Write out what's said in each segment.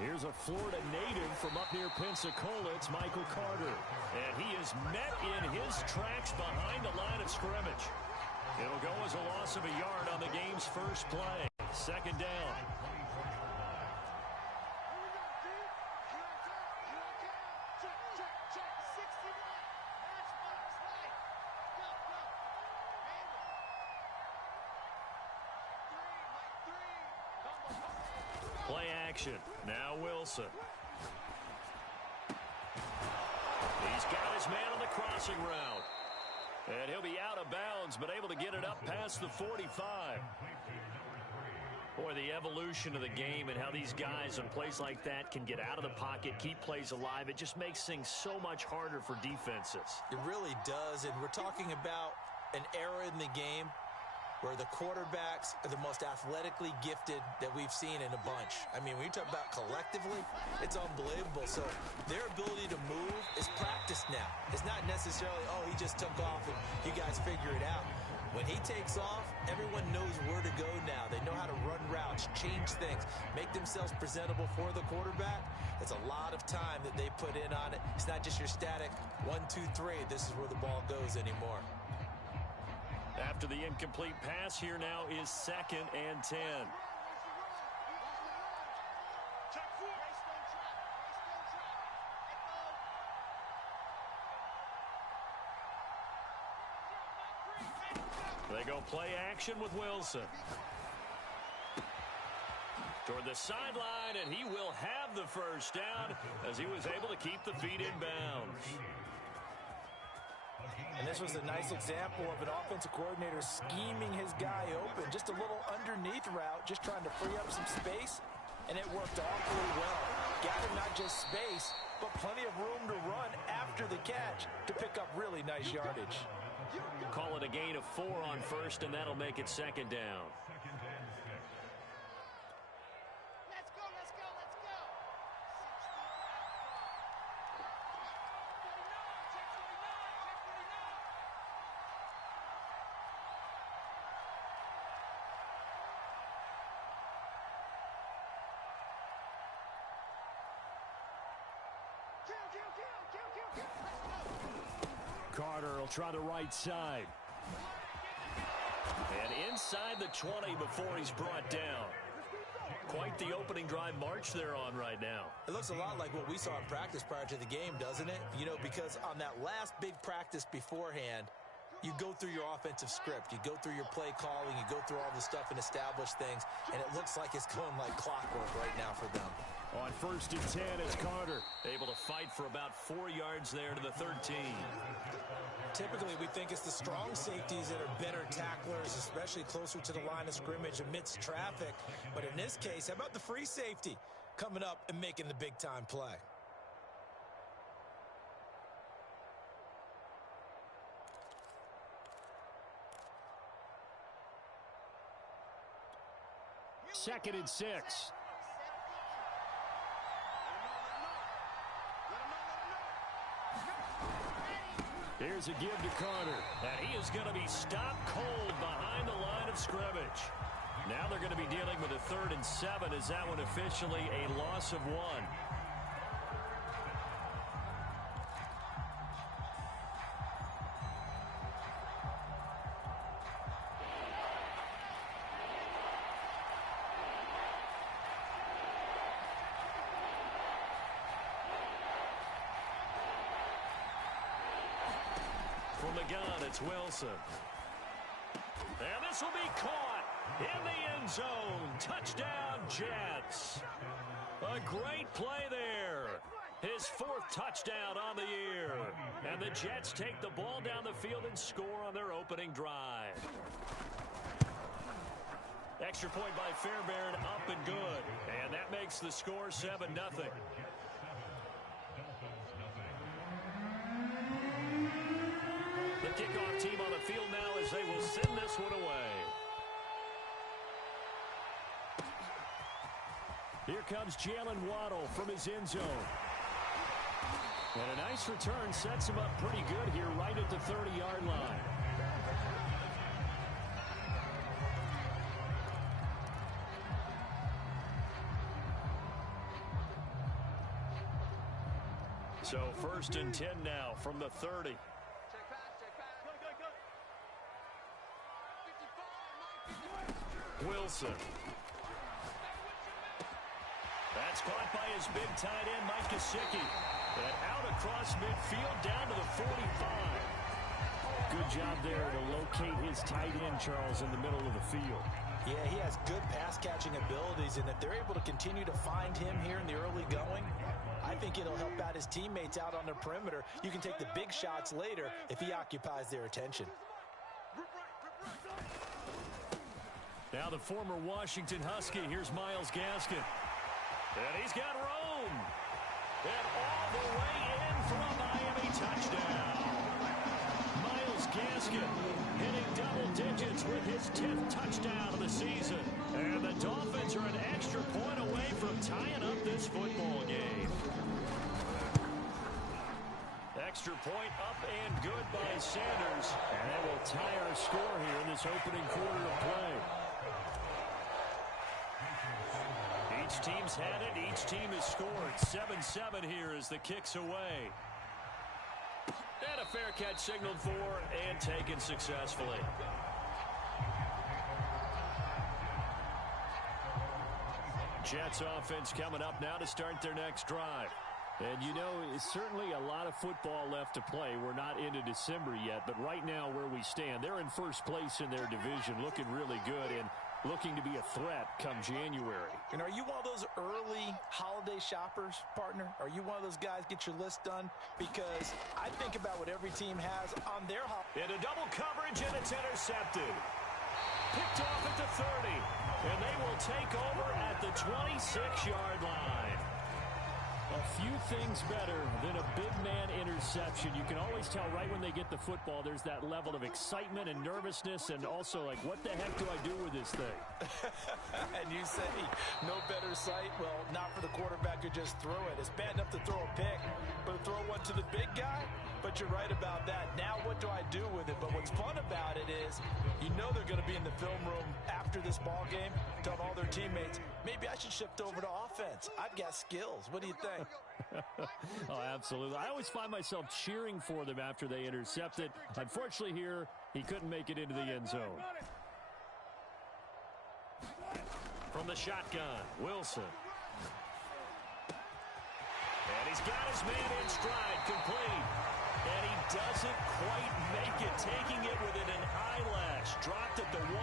Here's a Florida native from up near Pensacola. It's Michael Carter. And he is met in his tracks behind the line of scrimmage. It'll go as a loss of a yard on the game's first play. Second down. Play action. Now Wilson. He's got his man on the crossing route. And he'll be out of bounds, but able to get it up past the 45. Boy, the evolution of the game and how these guys in plays like that can get out of the pocket, keep plays alive, it just makes things so much harder for defenses. It really does, and we're talking about an era in the game where the quarterbacks are the most athletically gifted that we've seen in a bunch. I mean, when you talk about collectively, it's unbelievable. So their ability to move is practiced now. It's not necessarily, oh, he just took off and you guys figure it out. When he takes off, everyone knows where to go now. They know how to run routes, change things, make themselves presentable for the quarterback. It's a lot of time that they put in on it. It's not just your static 1, 2, 3. This is where the ball goes anymore. After the incomplete pass, here now is 2nd and 10. They go play action with Wilson. Toward the sideline, and he will have the first down as he was able to keep the feet in bounds. And this was a nice example of an offensive coordinator scheming his guy open. Just a little underneath route, just trying to free up some space, and it worked awfully well. Got him not just space, but plenty of room to run after the catch to pick up really nice yardage. Call it a gain of 4 on first, and that'll make it 2nd down. Carter will try the right side. And inside the 20 before he's brought down. Quite the opening drive march they're on right now. It looks a lot like what we saw in practice prior to the game, doesn't it? You know, because on that last big practice beforehand, you go through your offensive script. You go through your play calling. You go through all the stuff and establish things. And it looks like it's going like clockwork right now for them. On 1st and 10, it's Carter. Able to fight for about 4 yards there to the 13. Typically, we think it's the strong safeties that are better tacklers, especially closer to the line of scrimmage amidst traffic. But in this case, how about the free safety coming up and making the big-time play? Second and 6. Here's a give to Carter. And he is going to be stopped cold behind the line of scrimmage. Now they're going to be dealing with a 3rd and 7 as that one officially a loss of 1. From the gun, it's Wilson. And this will be caught in the end zone. Touchdown, Jets. A great play there. His 4th touchdown on the year. And the Jets take the ball down the field and score on their opening drive. Extra point by Fairbairn, up and good. And that makes the score 7-0. The kickoff team on the field now as they will send this one away. Here comes Jalen Waddle from his end zone. And a nice return sets him up pretty good here right at the 30-yard line. So 1st and 10 now from the 30. Wilson. That's caught by his big tight end, Mike Gesicki. And out across midfield down to the 45. Good job there to locate his tight end, Charles, in the middle of the field. Yeah, he has good pass-catching abilities, and if they're able to continue to find him here in the early going, I think it'll help out his teammates out on the perimeter. You can take the big shots later if he occupies their attention. Now the former Washington Husky, here's Myles Gaskin. And he's got room. And all the way in for a Miami touchdown. Myles Gaskin hitting double digits with his 10th touchdown of the season. And the Dolphins are an extra point away from tying up this football game. Extra point up and good by Sanders. And that will tie our score here in this opening quarter of play. Each team's had it. Each team has scored. 7-7 here as the kick's away. And a fair catch signaled for and taken successfully. Jets offense coming up now to start their next drive. And, you know, it's certainly a lot of football left to play. We're not into December yet, but right now where we stand, they're in first place in their division, looking really good and looking to be a threat come January. And are you one of those early holiday shoppers, partner? Are you one of those guys get your list done? Because I think about what every team has on their holiday. Into double coverage, and it's intercepted. Picked off at the 30, and they will take over at the 26-yard line. A few things better than a big man interception. You can always tell right when they get the football, there's that level of excitement and nervousness, and also like, what the heck do I do with this thing? And you say, no better sight? Well, not for the quarterback who just threw it. It's bad enough to throw a pick, but to throw one to the big guy? But you're right about that. Now what do I do with it? But what's fun about it is you know they're going to be in the film room after this ball game, telling all their teammates, maybe I should shift over to offense. I've got skills. What do you think? Oh, absolutely. I always find myself cheering for them after they intercept it. Unfortunately here, he couldn't make it into the end zone. From the shotgun, Wilson. And he's got his man in stride, complete. And he doesn't quite make it, taking it within an eyelash. Dropped at the 1.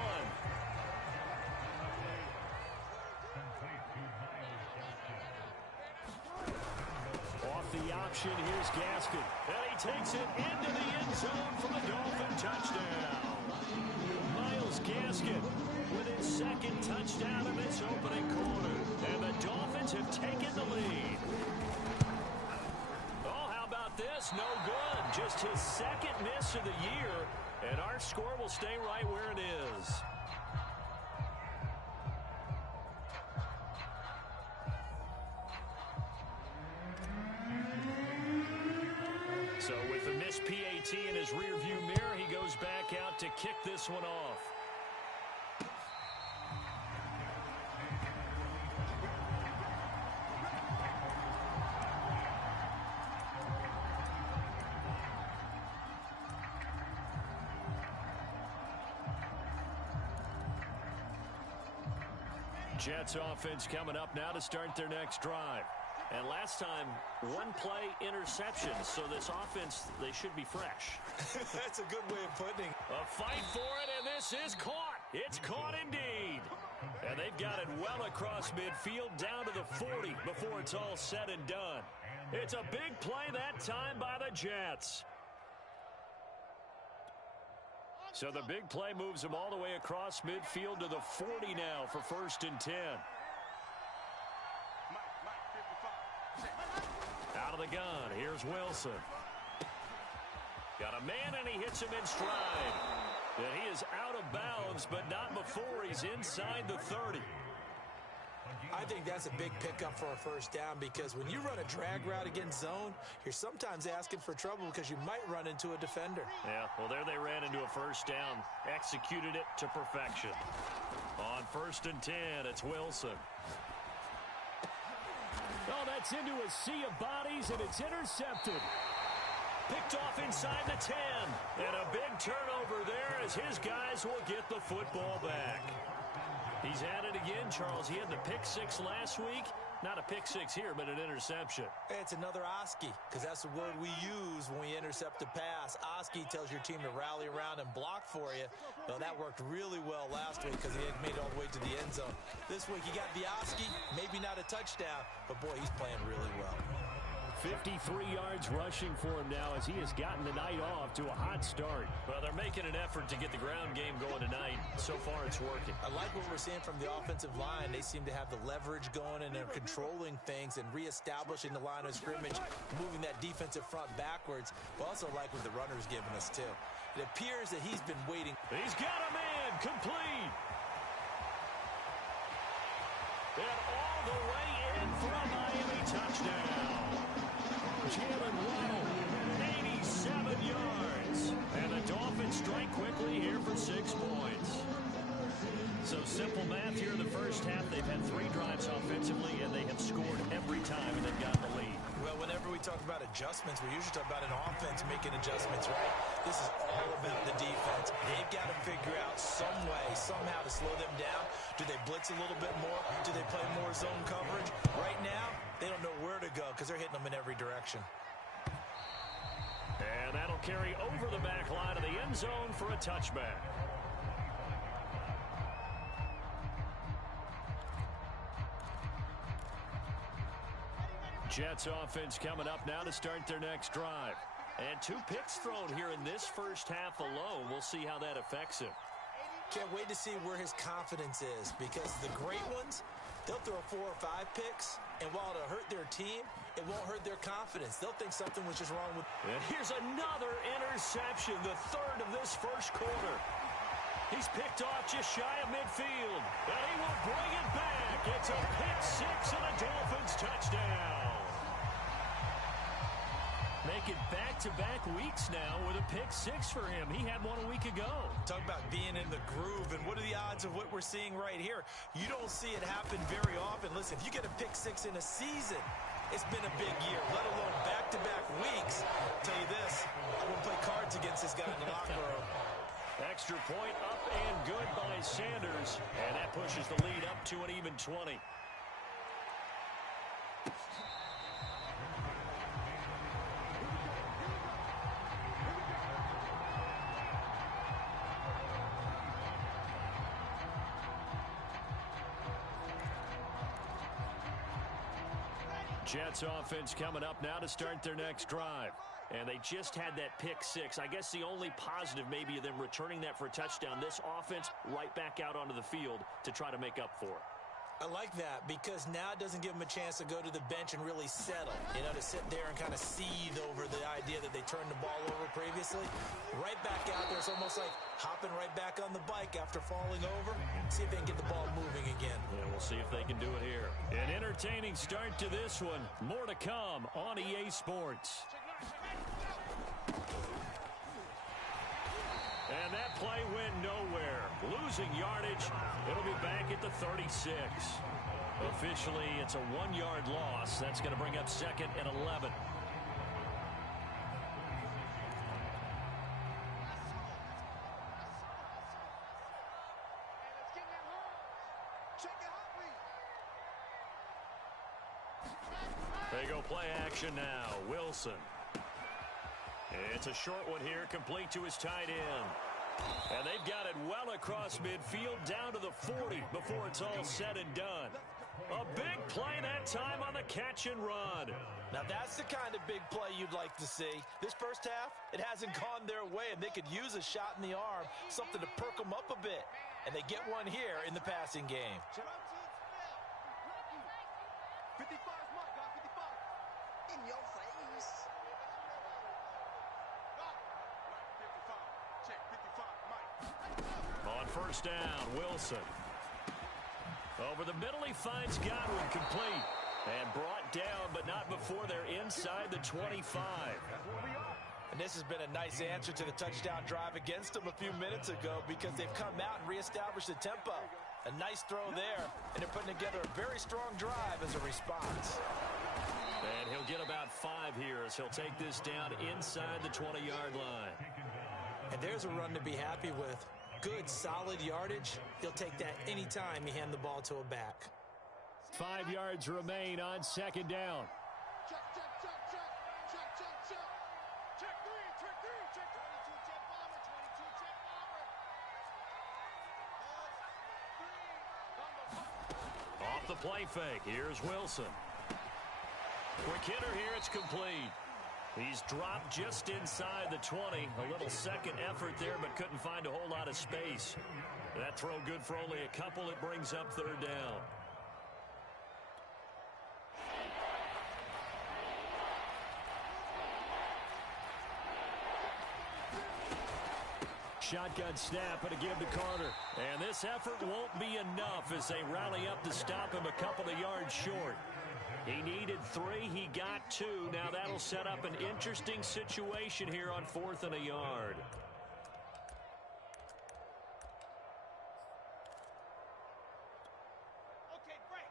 Off the option, here's Gaskin. And he takes it into the end zone for the Dolphin touchdown. Myles Gaskin with his second touchdown in this opening quarter. And the Dolphins have taken the lead. Oh, how about this? No good. Just his second miss of the year. And our score will stay right where it is. So with the missed PAT in his rearview mirror, he goes back out to kick this one off. Jets offense coming up now to start their next drive. And last time, one play interception. So this offense, they should be fresh. That's a good way of putting it. A fight for it, and this is caught. It's caught indeed. And they've got it well across midfield down to the 40 before it's all said and done. It's a big play that time by the Jets. So the big play moves them all the way across midfield to the 40 now for 1st and 10. Out of the gun, here's Wilson. Got a man, and he hits him in stride. And he is out of bounds, but not before he's inside the 30. I think that's a big pickup for a first down, because when you run a drag route against zone, you're sometimes asking for trouble because you might run into a defender. Yeah, well, there they ran into a first down. Executed it to perfection. On 1st and 10, it's Wilson. Oh, that gets into a sea of bodies, and it's intercepted. Picked off inside the 10. And a big turnover there as his guys will get the football back. He's at it again, Charles. He had the pick six last week. Not a pick six here, but an interception. It's another Oski, because that's the word we use when we intercept a pass. Oski tells your team to rally around and block for you. Well, that worked really well last week because he had made it all the way to the end zone. This week he got the Oski, maybe not a touchdown, but boy, he's playing really well. 53 yards rushing for him now as he has gotten the night off to a hot start. Well, they're making an effort to get the ground game going tonight. So far, it's working. I like what we're seeing from the offensive line. They seem to have the leverage going, and they're controlling things and reestablishing the line of scrimmage, moving that defensive front backwards. But also like what the runner's giving us, too. It appears that he's been waiting. He's got a man complete. And all the way in for a Miami touchdown. Jalen Waddle, 87 yards. And the Dolphins strike quickly here for 6 points. So simple math here in the first half. They've had 3 drives offensively, and they have scored every time, and they've got the lead. Well, whenever we talk about adjustments, we usually talk about an offense making adjustments, right? This is all about the defense. They've got to figure out some way, somehow to slow them down. Do they blitz a little bit more? Do they play more zone coverage? Right now, they don't know where to go because they're hitting them in every direction. And that'll carry over the back line of the end zone for a touchback. Jets offense coming up now to start their next drive. And 2 picks thrown here in this first half alone. We'll see how that affects him. Can't wait to see where his confidence is, because the great ones, they'll throw 4 or 5 picks, and while it'll hurt their team, it won't hurt their confidence. They'll think something was just wrong with. And here's another interception, the 3rd of this first quarter. He's picked off just shy of midfield, and he will bring it back. It's a pick 6 and a Dolphins touchdown. Making back-to-back weeks now with a pick 6 for him. He had one a week ago. Talk about being in the groove, and what are the odds of what we're seeing right here? You don't see it happen very often. Listen, if you get a pick 6 in a season, it's been a big year, let alone back-to-back weeks. I'll tell you this, I won't play cards against this guy in the locker room. Extra point up and good by Sanders, and that pushes the lead up to an even 20. Jets offense coming up now to start their next drive. And they just had that pick 6. I guess the only positive maybe of them returning that for a touchdown. This offense right back out onto the field to try to make up for it. I like that, because now it doesn't give them a chance to go to the bench and really settle, to sit there and kind of seethe over the idea that they turned the ball over previously. Right back out there, it's almost like hopping right back on the bike after falling over. See if they can get the ball moving again. Yeah, we'll see if they can do it here. An entertaining start to this one. More to come on EA Sports. And that play went nowhere. Losing yardage. It'll be back at the 36. Officially, it's a 1-yard loss. That's going to bring up 2nd and 11. They go play action now. Wilson. It's a short one here, complete to his tight end. And they've got it well across midfield, down to the 40 before it's all said and done. A big play that time on the catch and run. Now that's the kind of big play you'd like to see. This first half, it hasn't gone their way, and they could use a shot in the arm, something to perk them up a bit. And they get one here in the passing game. 55 mark, guys, 55. In your face. Check 55, Mike. On first down, Wilson. Over the middle, he finds Godwin complete. And brought down, but not before they're inside the 25. And this has been a nice answer to the touchdown drive against them a few minutes ago, because they've come out and reestablished the tempo. A nice throw there, and they're putting together a very strong drive as a response. And he'll get about 5 here as he'll take this down inside the 20-yard line. And there's a run to be happy with. Good, solid yardage. He'll take that anytime you hand the ball to a back. 5 yards remain on second down. Check, check, check, check. Check, check, check. Check 3, check 3, check 22, check bomber, 22, check bomber. Off the play fake. Here's Wilson. Quick hitter here. It's complete. He's dropped just inside the 20. A little second effort there, but couldn't find a whole lot of space. That throw good for only a couple. It brings up third down. Shotgun snap and a give to Carter. And this effort won't be enough as they rally up to stop him a couple of yards short. He needed 3. He got 2. Now that'll set up an interesting situation here on 4th and a yard. Okay, break.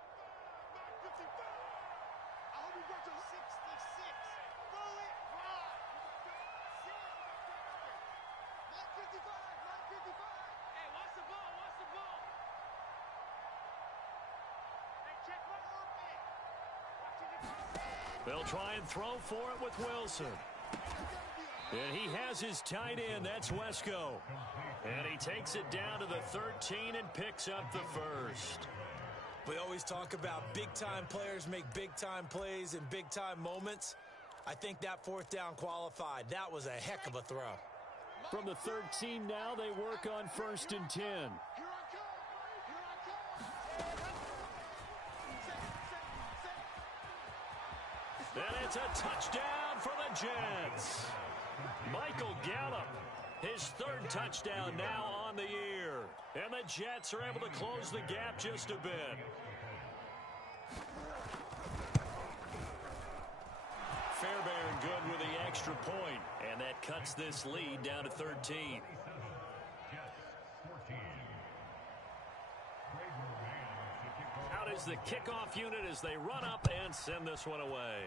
55. I hope we got to 66. Bullet rock. 955. 955. Hey, watch the ball. Watch the ball. Hey, check my open. They'll try and throw for it with Wilson. And he has his tight end. That's Wesco. And he takes it down to the 13 and picks up the first. We always talk about big-time players make big-time plays in big-time moments. I think that 4th down qualified. That was a heck of a throw. From the 13 now, they work on 1st and 10. Here I come. Here I come. And it's a touchdown for the Jets. Michael Gallup, his 3rd touchdown now on the year. And the Jets are able to close the gap just a bit. Fairbairn good with the extra point, and that cuts this lead down to 13. Out is the kickoff unit as they run up and send this one away.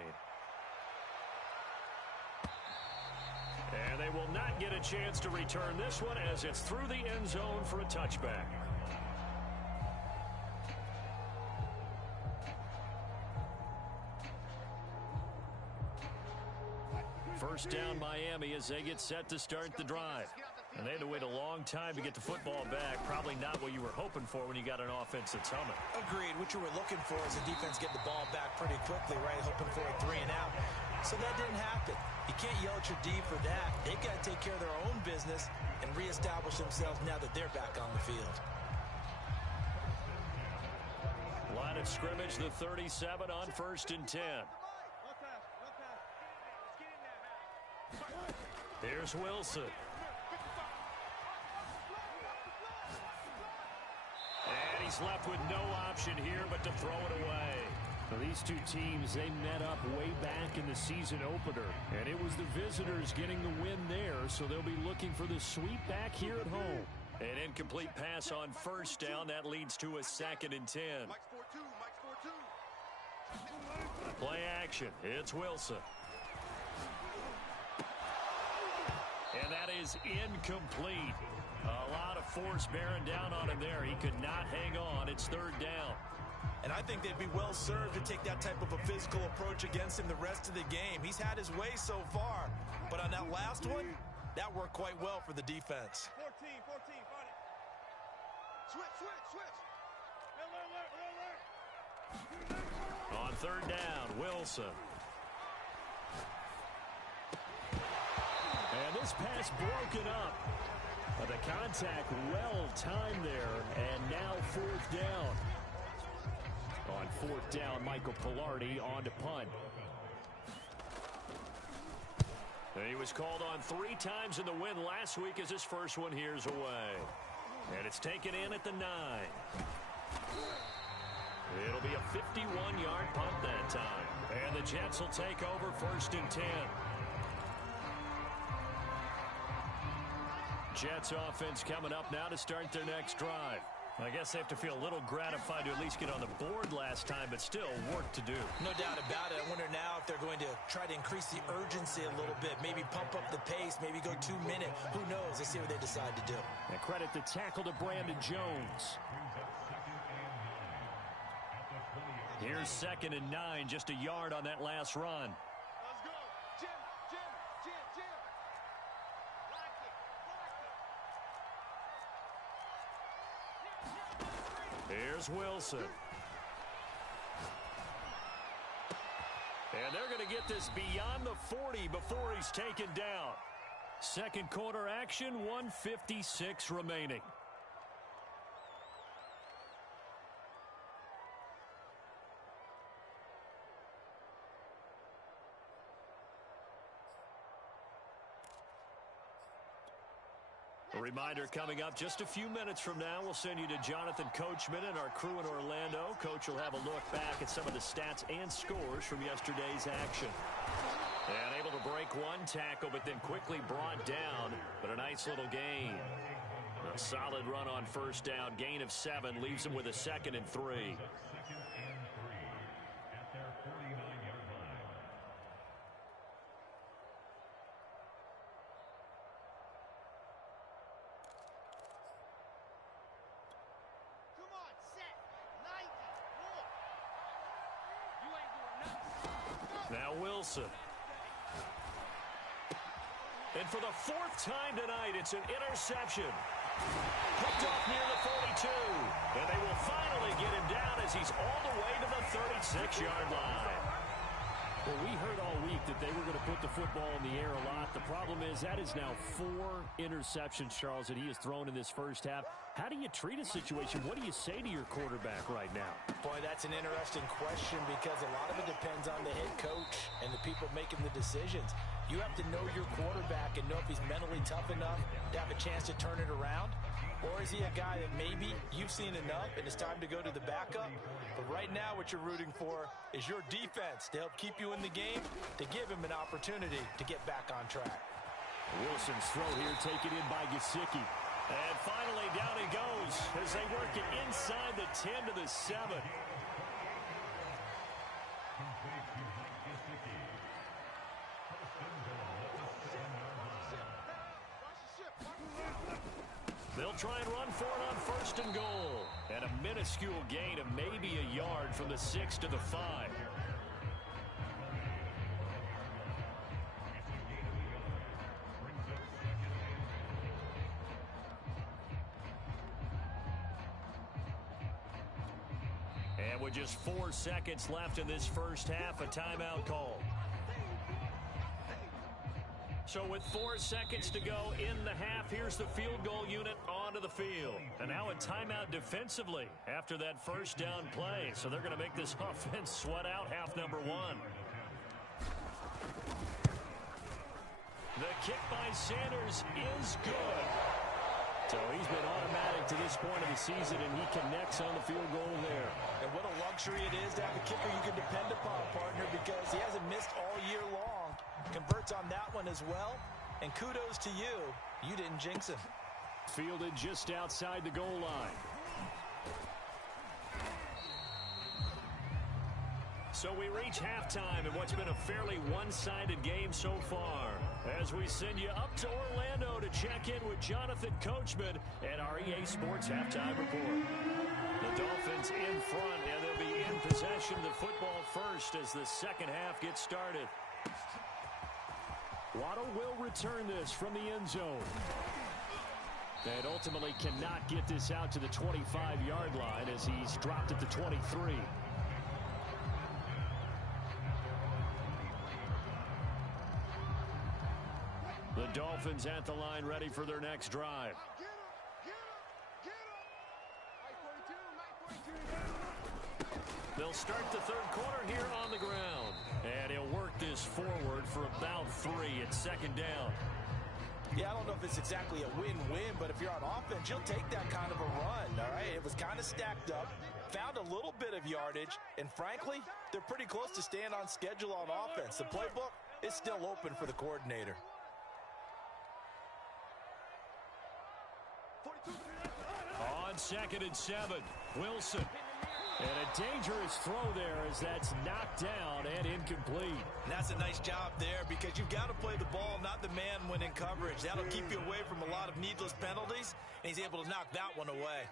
And they will not get a chance to return this one as it's through the end zone for a touchback. First down Miami as they get set to start the drive. And they had to wait a long time to get the football back. Probably not what you were hoping for when you got an offense that's humming. Agreed. What you were looking for is the defense get the ball back pretty quickly, right? Hoping for a 3 and out. So that didn't happen. You can't yell at your D for that. They've got to take care of their own business and reestablish themselves now that they're back on the field. Line of scrimmage, the 37 on 1st and 10. Here's Wilson. And he's left with no option here but to throw it away. Well, these two teams, they met up way back in the season opener, and it was the visitors getting the win there, so they'll be looking for the sweep back here at home. An incomplete pass on 1st down. That leads to a 2nd and 10. Mike's 4-2. Mike's 4-2. Play action. It's Wilson. And that is incomplete. A lot of force bearing down on him there. He could not hang on. It's 3rd down. And I think they'd be well served to take that type of a physical approach against him the rest of the game. He's had his way so far. But on that last one, that worked quite well for the defense. 14, find it. Switch. Alert. On 3rd down, Wilson. And this pass broken up. But the contact well timed there. And now 4th down. On 4th down, Michael Pilardi on to punt. He was called on 3 times in the win last week as his first one here's away. And it's taken in at the 9. It'll be a 51-yard punt that time. And the Jets will take over 1st and 10. Jets offense coming up now to start their next drive. I guess they have to feel a little gratified to at least get on the board last time, but still work to do. No doubt about it. I wonder now if they're going to try to increase the urgency a little bit, maybe pump up the pace, maybe go 2 minutes. Who knows? Let's see what they decide to do. And credit the tackle to Brandon Jones. Here's 2nd and 9, just a yard on that last run. Let's go. Jim. Lock it. Here's Wilson. And they're going to get this beyond the 40 before he's taken down. Second quarter action, 1:56 remaining. A reminder coming up just a few minutes from now, we'll send you to Jonathan Coachman and our crew in Orlando. Coach will have a look back at some of the stats and scores from yesterday's action. And able to break one tackle, but then quickly brought down. But a nice little gain. A solid run on first down. Gain of 7 leaves him with a 2nd and 3. Now Wilson. And for the 4th time tonight, it's an interception. Picked off near the 42. And they will finally get him down as he's all the way to the 36-yard line. Well, we heard all week that they were going to put the football in the air a lot. The problem is that is now 4 interceptions, Charles, that he has thrown in this first half. How do you treat a situation? What do you say to your quarterback right now? Boy, that's an interesting question because a lot of it depends on the head coach and the people making the decisions. You have to know your quarterback and know if he's mentally tough enough to have a chance to turn it around. Or is he a guy that maybe you've seen enough and it's time to go to the backup? But right now what you're rooting for is your defense to help keep you in the game, to give him an opportunity to get back on track. Wilson's throw here taken in by Gesicki. And finally down he goes as they work it inside the 10 to the 7. They'll try and run for it on 1st and goal. And a minuscule gain of maybe a yard from the 6 to the 5. And with just 4 seconds left in this first half, a timeout call. So with 4 seconds to go in the half, here's the field goal unit onto the field. And now a timeout defensively after that first down play. So they're going to make this offense sweat out half number 1. The kick by Sanders is good. So he's been automatic to this point of the season, and he connects on the field goal there. And what a luxury it is to have a kicker you can depend upon, partner, because he hasn't missed all year long. Converts on that one as well. And kudos to you. You didn't jinx him. Fielded just outside the goal line. So we reach halftime in what's been a fairly one-sided game so far. As we send you up to Orlando to check in with Jonathan Coachman and our EA Sports Halftime Report. The Dolphins in front, and they'll be in possession of the football first as the second half gets started. Waddle will return this from the end zone. And ultimately cannot get this out to the 25-yard line as he's dropped at the 23. The Dolphins at the line ready for their next drive. They'll start the third quarter here on the ground. And he'll work this forward for about 3 at 2nd down. Yeah, I don't know if it's exactly a win-win, but if you're on offense, you'll take that kind of a run, all right? It was kind of stacked up, found a little bit of yardage, and frankly, they're pretty close to staying on schedule on offense. The playbook is still open for the coordinator. On on 2nd and 7. Wilson. And a dangerous throw there as that's knocked down and incomplete. And that's a nice job there because you've got to play the ball, not the man when in coverage. That'll keep you away from a lot of needless penalties, and he's able to knock that one away.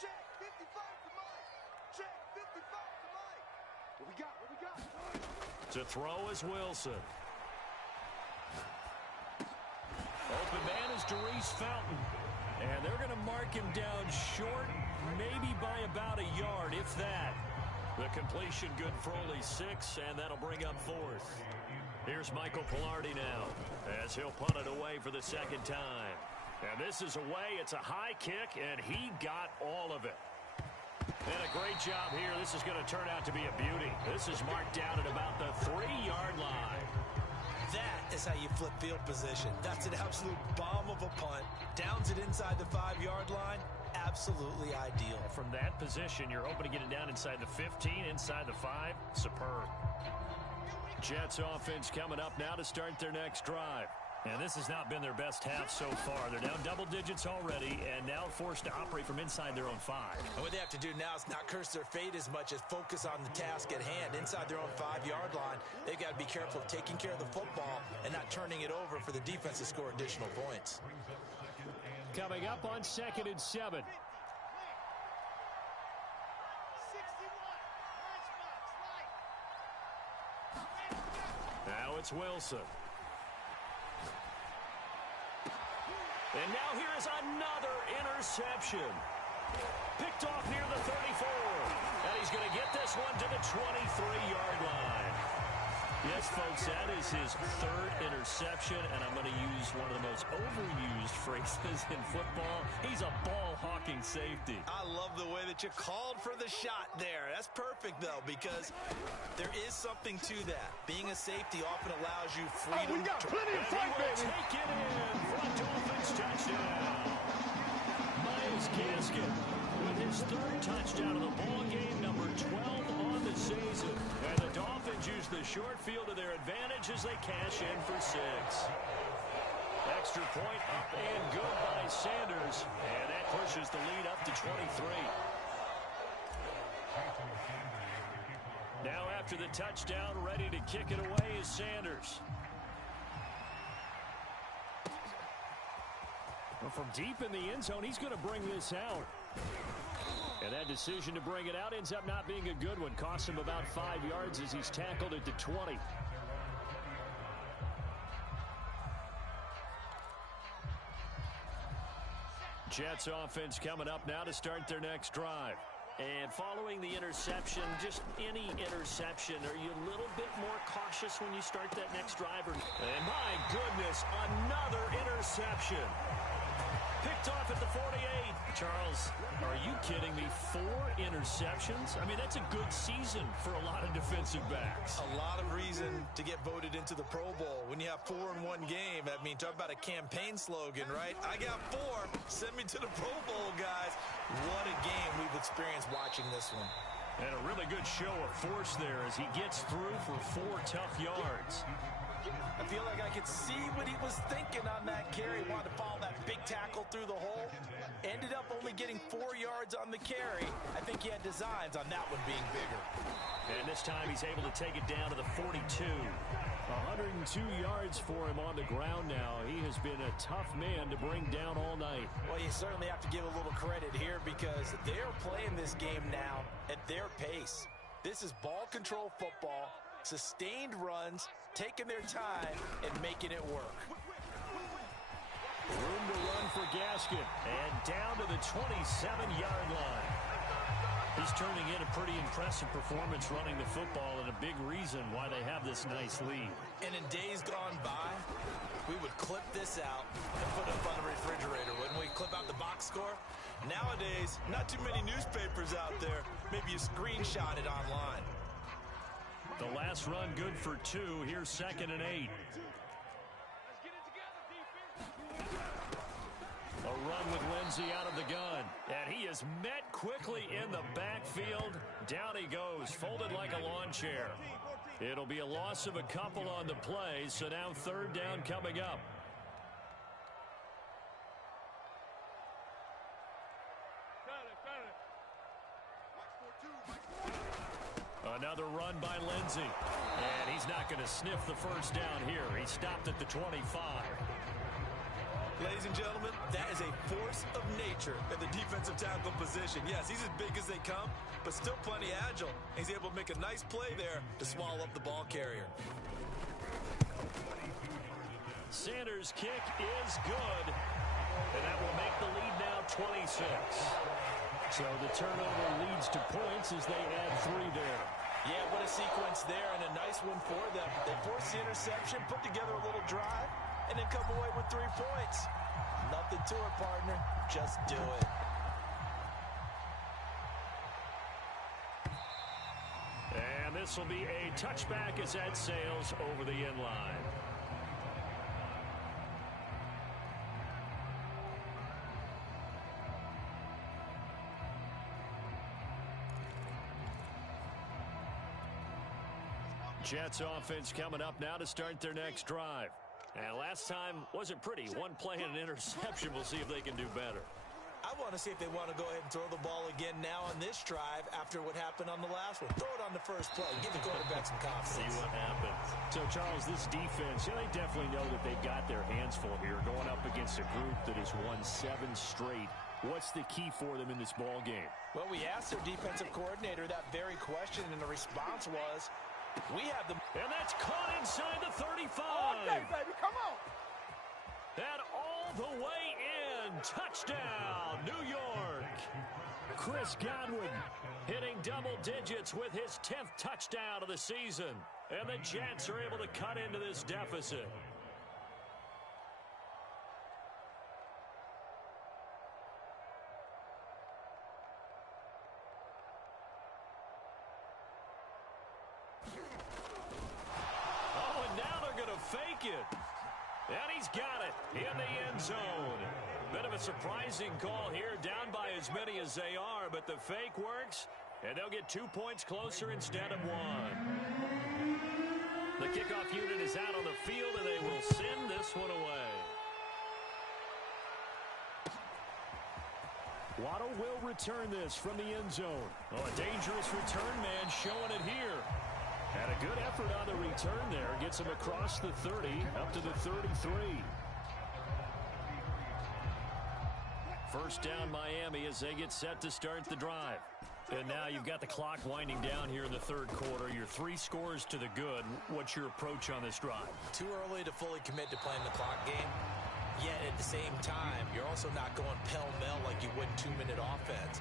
Check 55 to Mike. Check 55 to Mike. What we got? What we got? To throw is Wilson. Open man is Darius Fountain. And they're going to mark him down short, maybe by about a yard, if that. The completion good for only 6, and that'll bring up 4th. Here's Michael Pilardi now, as he'll punt it away for the 2nd time. And this is away. It's a high kick, and he got all of it. And a great job here. This is going to turn out to be a beauty. This is marked down at about the 3-yard line. That is how you flip field position. That's an absolute bomb of a punt. Downs it inside the 5-yard line. Absolutely ideal. From that position, you're hoping to get it down inside the 15, inside the 5. Superb. Jets offense coming up now to start their next drive. And this has not been their best half so far. They're down double digits already and now forced to operate from inside their own 5. And what they have to do now is not curse their fate as much as focus on the task at hand. Inside their own 5-yard line, they've got to be careful of taking care of the football and not turning it over for the defense to score additional points. Coming up on 2nd and 7. 61. Lunchbox, right. Now it's Wilson. And now here is another interception. Picked off near the 34. And he's going to get this one to the 23-yard line. Yes, folks, that is his 3rd interception, and I'm going to use one of the most overused phrases in football. He's a ball-hawking safety. I love the way that you called for the shot there. That's perfect, though, because there is something to that. Being a safety often allows you freedom. We got plenty of fight, baby. Take it in for a Dolphins touchdown. Myles Gaskin with his 3rd touchdown of the ball game, number 12 on the season. And the Dolphins use the short field to their advantage as they cash in for 6. Extra point up and good by Sanders. And that pushes the lead up to 23. Now after the touchdown, ready to kick it away is Sanders. Well, from deep in the end zone, he's going to bring this out. And that decision to bring it out ends up not being a good one. Costs him about 5 yards as he's tackled at the 20. Jets offense coming up now to start their next drive. And following the interception, just any interception, are you a little bit more cautious when you start that next drive? And my goodness, another interception. Picked off at the 48. Charles, are you kidding me? 4 interceptions? I mean, that's a good season for a lot of defensive backs. A lot of reason to get voted into the Pro Bowl. When you have 4 in one game, I mean, talk about a campaign slogan, right? I got 4. Send me to the Pro Bowl, guys. What a game we've experienced watching this one. And a really good show of force there as he gets through for 4 tough yards. I feel like I could see what he was thinking on that carry. Wanted to follow that big tackle through the hole. Ended up only getting 4 yards on the carry. I think he had designs on that one being bigger. And this time he's able to take it down to the 42. 102 yards for him on the ground now. He has been a tough man to bring down all night. Well, you certainly have to give a little credit here because they're playing this game now at their pace. This is ball control football, sustained runs, taking their time and making it work. Room to run for Gaskin. And down to the 27-yard line. He's turning in a pretty impressive performance running the football and a big reason why they have this nice lead. And in days gone by, we would clip this out and put it up on the refrigerator, wouldn't we? Clip out the box score. Nowadays, not too many newspapers out there. Maybe you screenshot it online. The last run good for 2. Here's 2nd and 8. A run with Lindsey out of the gun. And he is met quickly in the backfield. Down he goes, folded like a lawn chair. It'll be a loss of a couple on the play, so now 3rd down coming up. Another run by Lindsey. And he's not going to sniff the first down here. He stopped at the 25. Ladies and gentlemen, that is a force of nature at the defensive tackle position. Yes, he's as big as they come, but still plenty agile. He's able to make a nice play there to swallow up the ball carrier. Sanders' kick is good. And that will make the lead now 26. So the turnover leads to points as they add 3 there. Yeah, what a sequence there, and a nice one for them. They force the interception, put together a little drive, and then come away with 3 points. Nothing to it, partner. Just do it. And this will be a touchback as that sails over the end line. Jets offense coming up now to start their next drive. And last time wasn't pretty. One play and an interception. We'll see if they can do better. I want to see if they want to go ahead and throw the ball again now on this drive after what happened on the last one. Throw it on the first play. Give the quarterback some confidence. See what happens. So, Charles, this defense, they definitely know that they've got their hands full here going up against a group that has won 7 straight. What's the key for them in this ball game? Well, we asked their defensive coordinator that very question, and the response was, we have the... And that's caught inside the 35. Okay, baby, come on. And all the way in. Touchdown, New York. Chris Godwin hitting double digits with his 10th touchdown of the season. And the Jets are able to cut into this deficit. Oh, and now they're going to fake it. And he's got it in the end zone. Bit of a surprising call here, down by as many as they are, but the fake works, and they'll get 2 points closer instead of 1. The kickoff unit is out on the field, and they will send this one away. Waddle will return this from the end zone. Oh, a dangerous return man showing it here. And a good effort on the return there. Gets him across the 30, up to the 33. First down Miami as they get set to start the drive. And now you've got the clock winding down here in the third quarter. You're 3 scores to the good. What's your approach on this drive? Too early to fully commit to playing the clock game. Yet at the same time, you're also not going pell-mell like you would 2-minute offense.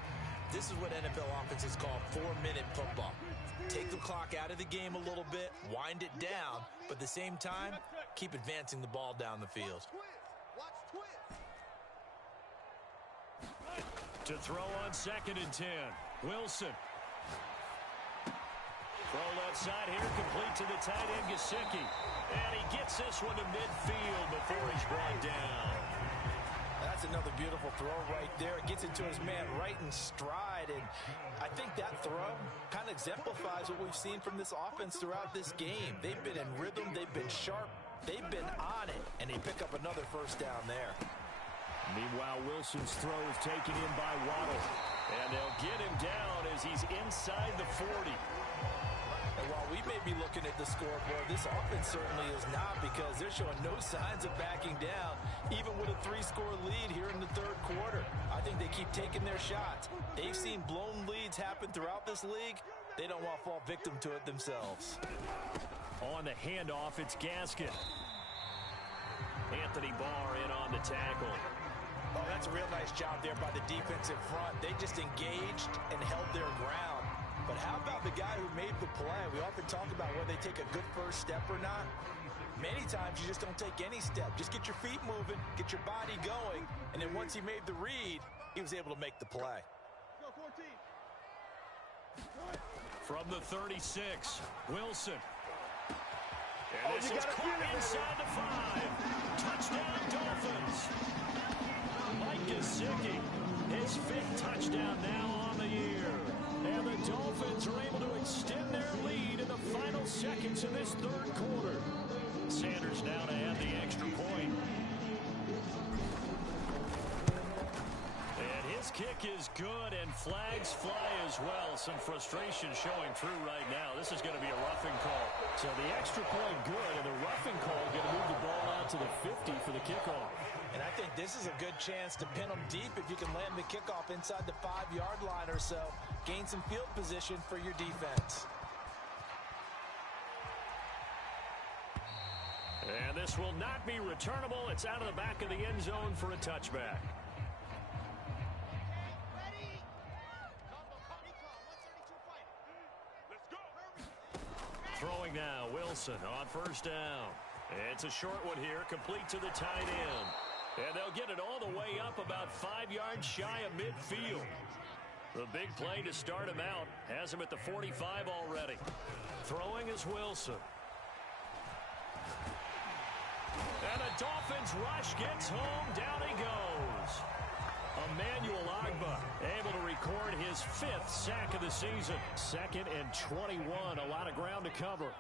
This is what NFL offenses call 4-minute football. Take the clock out of the game a little bit, wind it down, but at the same time, keep advancing the ball down the field. To throw on 2nd and 10. Wilson. Throw left side here, complete to the tight end, Gesicki. And he gets this one to midfield before he's brought down. That's another beautiful throw right there. It gets into his man right in stride, and I think that throw kind of exemplifies what we've seen from this offense throughout this game. They've been in rhythm, they've been sharp, they've been on it, and they pick up another first down there. Meanwhile, Wilson's throw is taken in by Waddle. And they'll get him down as he's inside the 40. And while we may be looking at the scoreboard, this offense certainly is not, because they're showing no signs of backing down, even with a 3-score lead here in the third quarter. I think they keep taking their shots. They've seen blown leads happen throughout this league. They don't want to fall victim to it themselves. On the handoff, it's Gaskin. Anthony Barr in on the tackle. Oh, that's a real nice job there by the defensive front. They just engaged and held their ground. But how about the guy who made the play? We often talk about whether they take a good first step or not. Many times you just don't take any step. Just get your feet moving, get your body going, and then once he made the read, he was able to make the play. From the 36, Wilson. And this is caught inside the 5. Touchdown, Dolphins. Mike Gesicki, his 5th touchdown now on the year. And the Dolphins are able to extend their lead in the final seconds of this third quarter. Sanders now to add the extra point. And his kick is good, and flags fly as well. Some frustration showing through right now. This is going to be a roughing call. So the extra point good, and the roughing call going to move the ball out to the 50 for the kickoff. And I think this is a good chance to pin them deep if you can land the kickoff inside the 5-yard line or so. Gain some field position for your defense. And this will not be returnable. It's out of the back of the end zone for a touchback. Throwing now, Wilson on first down. It's a short one here, complete to the tight end. And they'll get it all the way up about 5 yards shy of midfield. The big play to start him out has him at the 45 already. Throwing is Wilson. And the Dolphins rush gets home. Down he goes. Emmanuel Agba able to record his 5th sack of the season. 2nd and 21. A lot of ground to cover.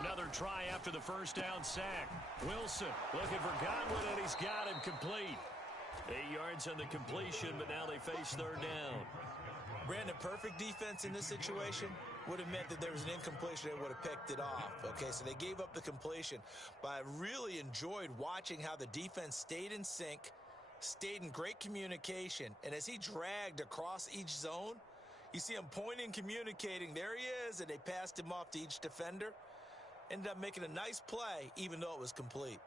Another try after the first down sack. Wilson looking for Godwin, and he's got him complete. 8 yards on the completion, but now they face third down. Brandon, perfect defense in this situation would have meant that there was an incompletion. They would have picked it off. Okay, so they gave up the completion. But I really enjoyed watching how the defense stayed in sync, stayed in great communication. And as he dragged across each zone, you see him pointing, communicating. There he is, and they passed him off to each defender. Ended up making a nice play, even though it was complete.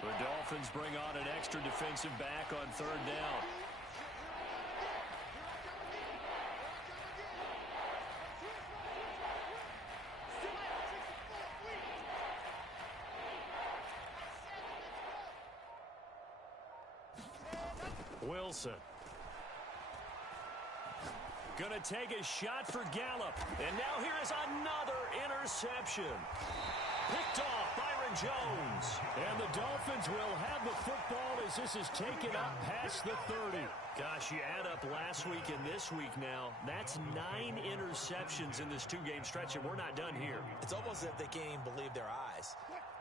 The Dolphins bring on an extra defensive back on third down. Wilson. Gonna take a shot for Gallup. And now here is another interception. Picked off Byron Jones. And the Dolphins will have the football as this is taken up past the 30. Gosh, you add up last week and this week now. That's 9 interceptions in this 2-game stretch, and we're not done here. It's almost as if they can't even believe their eyes.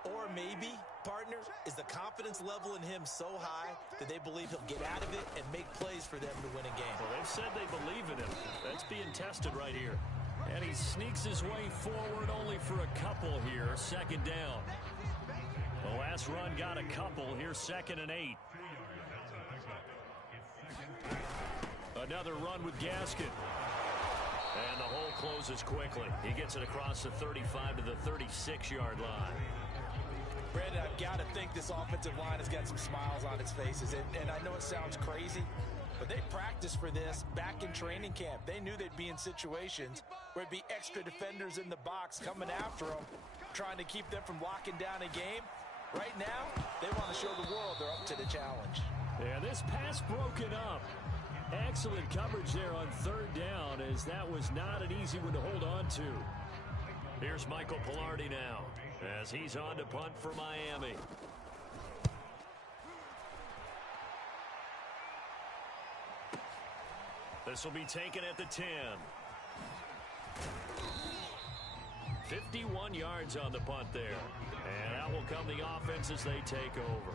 Or maybe, partner, is the confidence level in him so high that they believe he'll get out of it and make plays for them to win a game. Well, they've said they believe in him. That's being tested right here. And he sneaks his way forward only for a couple here. 2nd down. The last run got a couple. Here's 2nd and 8. Another run with Gaskin. And the hole closes quickly. He gets it across the 35 to the 36-yard line. Brandon, I've got to think this offensive line has got some smiles on its faces. And I know it sounds crazy, but they practiced for this back in training camp. They knew they'd be in situations where it'd be extra defenders in the box coming after them, trying to keep them from locking down a game. Right now, they want to show the world they're up to the challenge. Yeah, this pass broken up. Excellent coverage there on third down, as that was not an easy one to hold on to. Here's Michael Pilardi now as he's on to punt for Miami. This will be taken at the 10. 51 yards on the punt there. And out will come the offense as they take over.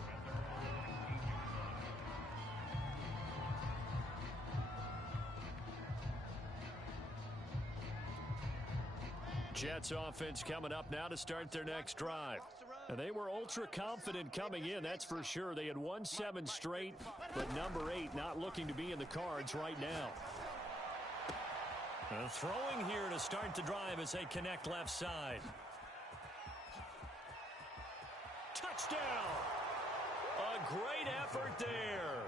Jets offense coming up now to start their next drive. And they were ultra confident coming in, that's for sure. They had won 7 straight, but number 8 not looking to be in the cards right now. Throwing here to start the drive as they connect left side. Touchdown! A great effort there.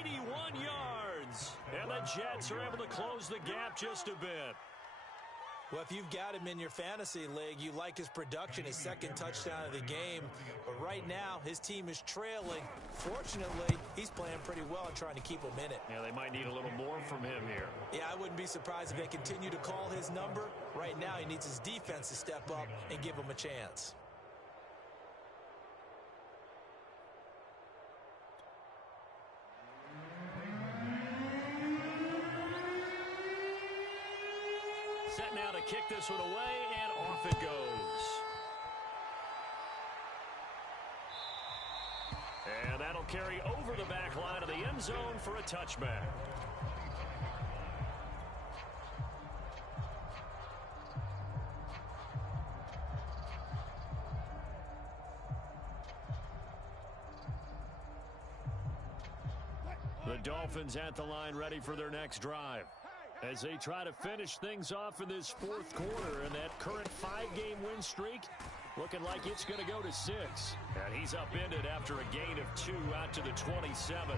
81 yards. And the Jets are able to close the gap just a bit. Well, if you've got him in your fantasy league, you like his production, his 2nd touchdown of the game. But right now, his team is trailing. Fortunately, he's playing pretty well and trying to keep him in it. Yeah, they might need a little more from him here. Yeah, I wouldn't be surprised if they continue to call his number. Right now, he needs his defense to step up and give him a chance. Set now to kick this one away, and off it goes. And that'll carry over the back line of the end zone for a touchback. The Dolphins at the line ready for their next drive as they try to finish things off in this fourth quarter, and that current 5-game win streak looking like it's going to go to 6. And he's upended after a gain of 2 out to the 27.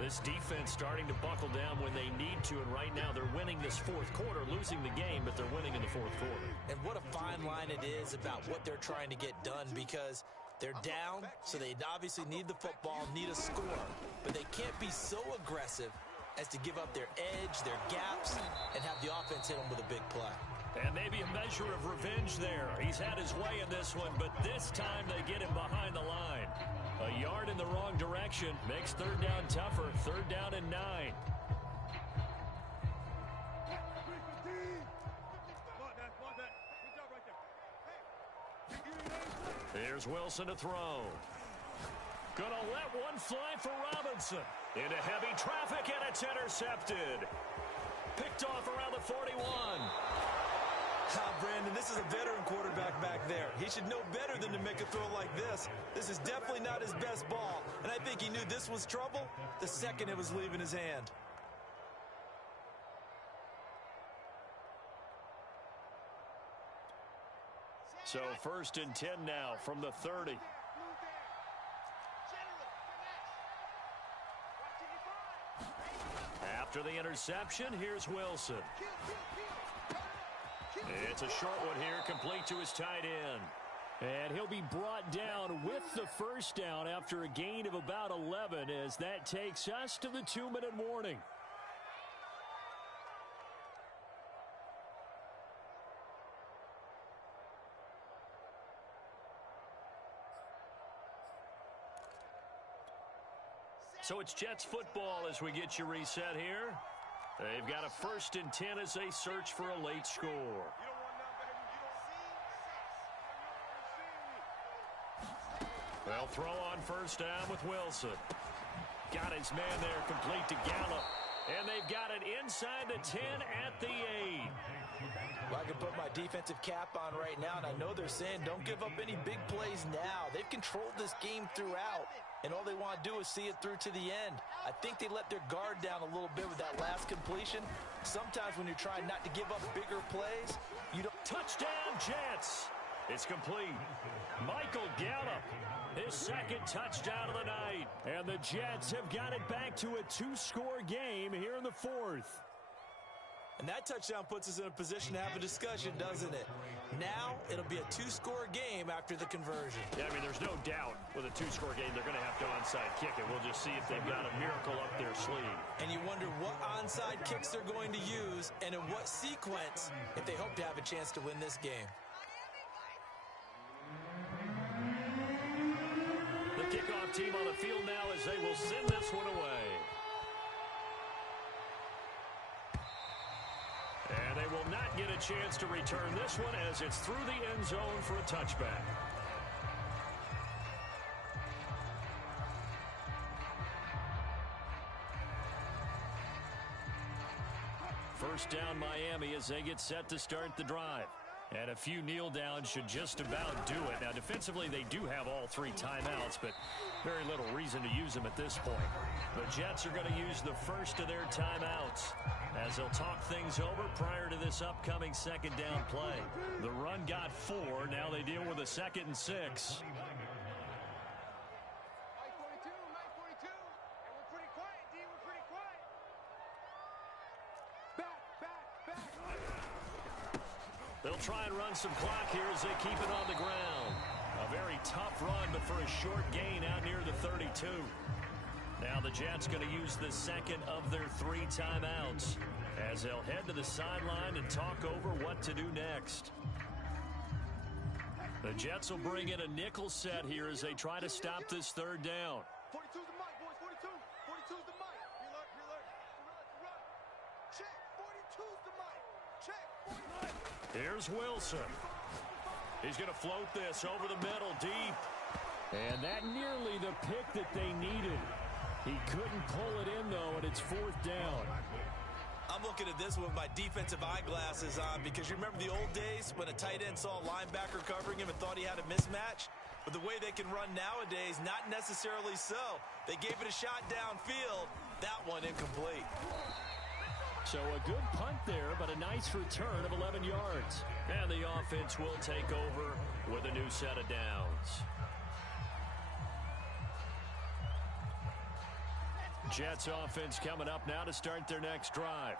This defense starting to buckle down when they need to, and right now they're winning this fourth quarter, losing the game, but they're winning in the fourth quarter. And what a fine line it is about what they're trying to get done, because they're down, so they obviously need the football, need a score, but they can't be so aggressive as to give up their edge, their gaps, and have the offense hit them with a big play. And maybe a measure of revenge there. He's had his way in this one, but this time they get him behind the line. A yard in the wrong direction makes third down tougher. Third down and 9. Here's Wilson to throw. Gonna let one fly for Robinson. Into heavy traffic, and it's intercepted. Picked off around the 41. Brandon, this is a veteran quarterback back there. He should know better than to make a throw like this. This is definitely not his best ball, and I think he knew this was trouble the second it was leaving his hand. So 1st and 10 now from the 30. After the interception, here's Wilson. It's a short one here, complete to his tight end. And he'll be brought down with the first down after a gain of about 11, as that takes us to the 2-minute warning. So it's Jets football as we get you reset here. They've got a 1st and 10 as they search for a late score. They'll throw on first down with Wilson. Got his man there, complete to Gallup. And they've got it inside the 10 at the 8. Well, I can put my defensive cap on right now, and I know they're saying don't give up any big plays now. They've controlled this game throughout, and all they want to do is see it through to the end. I think they let their guard down a little bit with that last completion. Sometimes when you're trying not to give up bigger plays, you don't. Touchdown, Jets. It's complete. Michael Gallup, his 2nd touchdown of the night. And the Jets have got it back to a 2-score game here in the 4th. And that touchdown puts us in a position to have a discussion, doesn't it? Now, it'll be a 2-score game after the conversion. Yeah, I mean, there's no doubt with a 2-score game, they're going to have to onside kick it. We'll just see if they've got a miracle up their sleeve. And you wonder what onside kicks they're going to use and in what sequence if they hope to have a chance to win this game. The kickoff team on the field now as they will send this one away. And they will not get a chance to return this one as it's through the end zone for a touchback. First down Miami as they get set to start the drive. And a few kneel downs should just about do it. Now, defensively, they do have all 3 timeouts, but very little reason to use them at this point. The Jets are going to use the first of their timeouts as they'll talk things over prior to this upcoming 2nd down play. The run got 4. Now they deal with a 2nd and 6. They'll try and run some clock here as they keep it on the ground. A very tough run, but for a short gain out near the 32. Now the Jets going to use the 2nd of their 3 timeouts as they'll head to the sideline and talk over what to do next. The Jets will bring in a nickel set here as they try to stop this 3rd down. 42's the mic, boys. 42. 42's the mic. Reload. Run. Check. 42's the mic. Check. 49. Here's Wilson. He's going to float this over the middle deep. And that nearly the pick that they needed. He couldn't pull it in, though, and it's fourth down. I'm looking at this with my defensive eyeglasses on because you remember the old days when a tight end saw a linebacker covering him and thought he had a mismatch? But the way they can run nowadays, not necessarily so. They gave it a shot downfield. That one incomplete. So a good punt there, but a nice return of 11 yards. And the offense will take over with a new set of downs. Jets offense coming up now to start their next drive.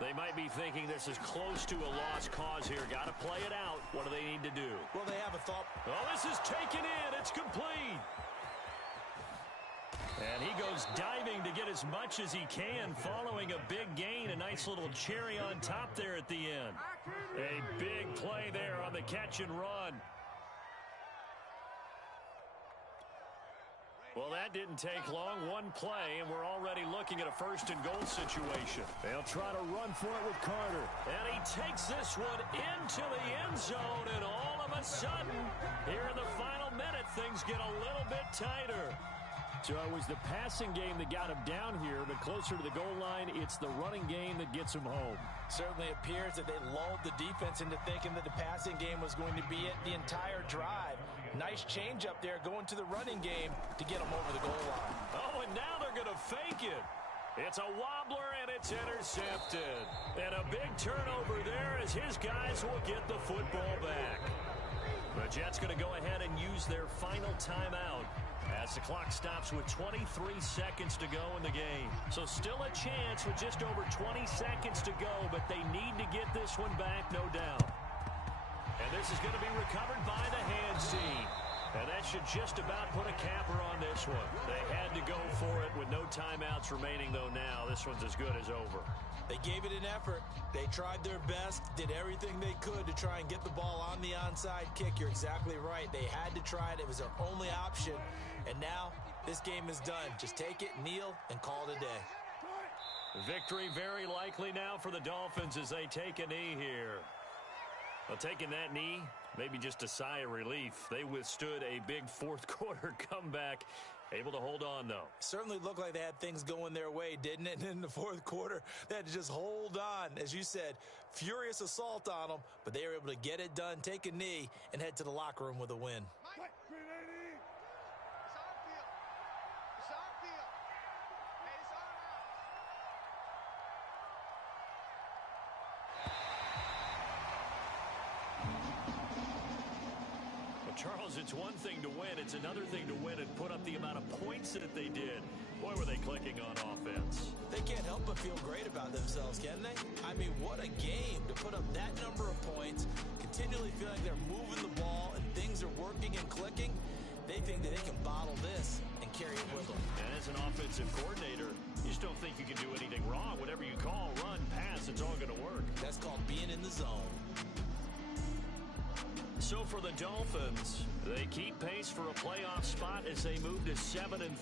They might be thinking this is close to a lost cause here. Got to play it out. What do they need to do? Well, they have a thought. Oh, this is taken in. It's complete. And he goes diving to get as much as he can following a big gain. A nice little cherry on top there at the end. A big play there on the catch and run. Well, that didn't take long. One play, and we're already looking at a first-and-goal situation. They'll try to run for it with Carter. And he takes this one into the end zone, and all of a sudden, here in the final minute, things get a little bit tighter. So it was the passing game that got him down here, but closer to the goal line, it's the running game that gets him home. Certainly appears that they lulled the defense into thinking that the passing game was going to be it the entire drive. Nice change up there going to the running game to get them over the goal line. Oh, and now they're going to fake it. It's a wobbler, and it's intercepted. And a big turnover there as his guys will get the football back. The Jets going to go ahead and use their final timeout as the clock stops with 23 seconds to go in the game. So still a chance with just over 20 seconds to go, but they need to get this one back, no doubt. And this is going to be recovered by the hand seam. And that should just about put a capper on this one. They had to go for it with no timeouts remaining, though now. This one's as good as over. They gave it an effort. They tried their best, did everything they could to try and get the ball on the onside kick. You're exactly right. They had to try it. It was their only option. And now this game is done. Just take it, kneel, and call it a day. Victory very likely now for the Dolphins as they take a knee here. Well, taking that knee, maybe just a sigh of relief. They withstood a big fourth-quarter comeback. Able to hold on, though. Certainly looked like they had things going their way, didn't it? And in the fourth quarter, they had to just hold on. As you said, furious assault on them, but they were able to get it done, take a knee, and head to the locker room with a win. Charles, it's one thing to win. It's another thing to win and put up the amount of points that they did. Boy, were they clicking on offense. They can't help but feel great about themselves, can they? I mean, what a game to put up that number of points, continually feeling they're moving the ball and things are working and clicking. They think that they can bottle this and carry it with them. And as an offensive coordinator, you just don't think you can do anything wrong. Whatever you call, run, pass, it's all going to work. That's called being in the zone. So for the Dolphins, they keep pace for a playoff spot as they move to 7-3.